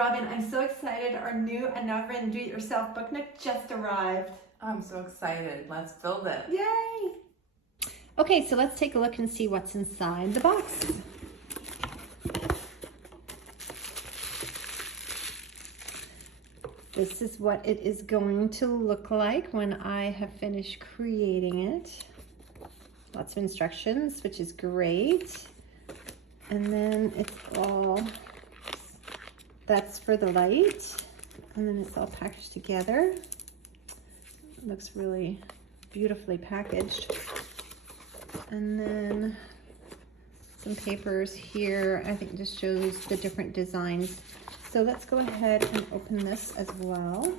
Robin, I'm so excited. Our new Anavrin do-it-yourself Book Nook just arrived. I'm so excited. Let's build it. Yay! Okay, so let's take a look and see what's inside the box. This is what it is going to look like when I have finished creating it. Lots of instructions, which is great. And then it's all, that's for the light. And then it's all packaged together. It looks really beautifully packaged. And then some papers here, I think just shows the different designs. So let's go ahead and open this as well.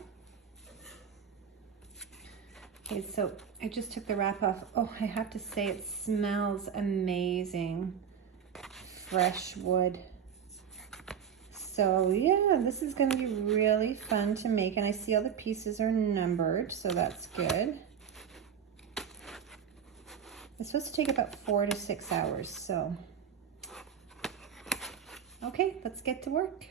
Okay, so I just took the wrap off. Oh, I have to say it smells amazing. Fresh wood. So yeah, this is gonna be really fun to make, and I see all the pieces are numbered, so that's good. It's supposed to take about 4 to 6 hours, so. Okay, let's get to work.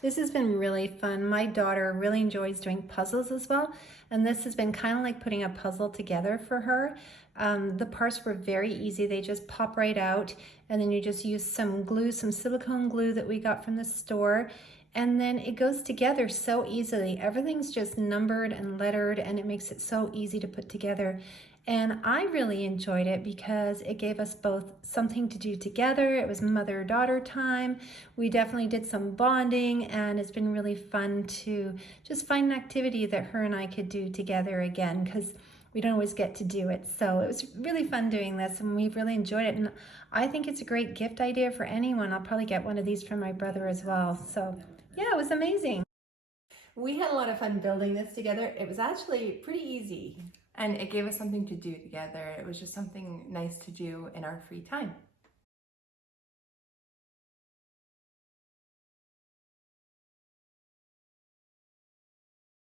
This has been really fun. My daughter really enjoys doing puzzles as well, and this has been kind of like putting a puzzle together for her. The parts were very easy. They just pop right out, and then you just use some glue, some silicone glue that we got from the store, and then it goes together so easily. Everything's just numbered and lettered, and it makes it so easy to put together. And I really enjoyed it because it gave us both something to do together. It was mother-daughter time. We definitely did some bonding, and it's been really fun to just find an activity that her and I could do together again, because we don't always get to do it. So it was really fun doing this, and we've really enjoyed it. And I think it's a great gift idea for anyone. I'll probably get one of these for my brother as well. So yeah, it was amazing. We had a lot of fun building this together. It was actually pretty easy. And it gave us something to do together. It was just something nice to do in our free time.